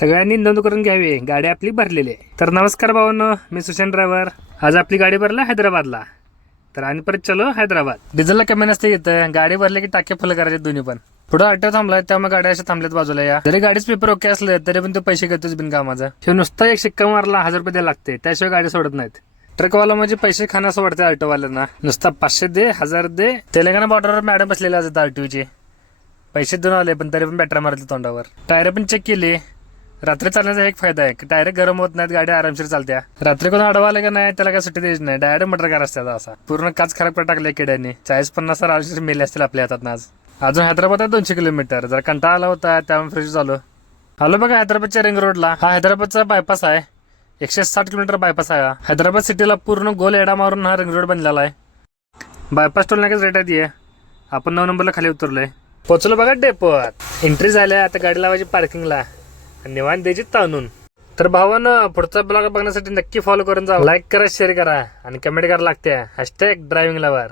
सगळ्यांनी नोंद करून घ्यावी, गाडी आपली भरलेली आहे. तर नमस्कार भावांनो, मी सुशांत ड्रायव्हर. आज आपली गाडी भरला हैदराबादला. तर आणि परत चलो हैदराबाद. डिझेलला कमी नसते येतं, गाडी भरली की टाके फुल करायचे दोन्ही पण. पुढे ऑटो थांबलाय त्यामुळे गाड्या अशा थांबल्यात बाजूला. या जरी गाडीच पेपर ओके असले तरी पण तो पैसे घेतोच बिनकामाचा. हे नुसता एक शिक्का मारला 1000 रुपये द्यायला लागते, त्याशिवाय गाडी सोडत नाहीत. ट्रकवाला म्हणजे पैसे खाणं असं वाटतं ऑटोवाल्यांना. नुसता 500 दे, 1000 दे. तेलंगणा बॉर्डरवर मॅडम बसलेले असतात आरटीओचे. पैसे देऊन आले पण तरी पण बॅटरी मारली तोंडावर. टायर पण चेक केली. रात्री चालण्याचा एक फायदा आहे की टायर गरम होत नाहीत, गाडी आरामशीर चालत्या. रात्री कोण अडवायला का नाही त्याला काय सुट्टी द्यायची नाही, डायरेक्ट मटर कार असतात. असा पूर्ण काच खराब कर टाकले किड्याने. 40-50 आरामशीर मेले असतील आपल्या हातात आज. अजून हैदराबाद आहे 200 किलोमीटर. जरा कंटाळा आला होता त्यामुळे फ्रेश झालो. आलो बघा हैदराबादच्या रिंग रोडला. हा हैदराबादचा बायपास आहे. 160 किलोमीटर बायपास आहे. हैदराबाद सिटीला पूर्ण गोल एडा मारून हा रिंग रोड बनलेला आहे. बायपास टोल नाक्याच रेट आहे. आपण 9 नंबरला खाली उतरलोय. पोचलो बघा डेपोत. एंट्री झाल्या. आता गाडी लावायची पार्किंगला आणि निवांत द्यायची ताणून. तर भावानं पुढचा ब्लॉग बघण्यासाठी नक्की फॉलो करून जा. लाईक करा, शेअर करा आणि कमेंट करा लागते #ड्रायव्हिंग लवर.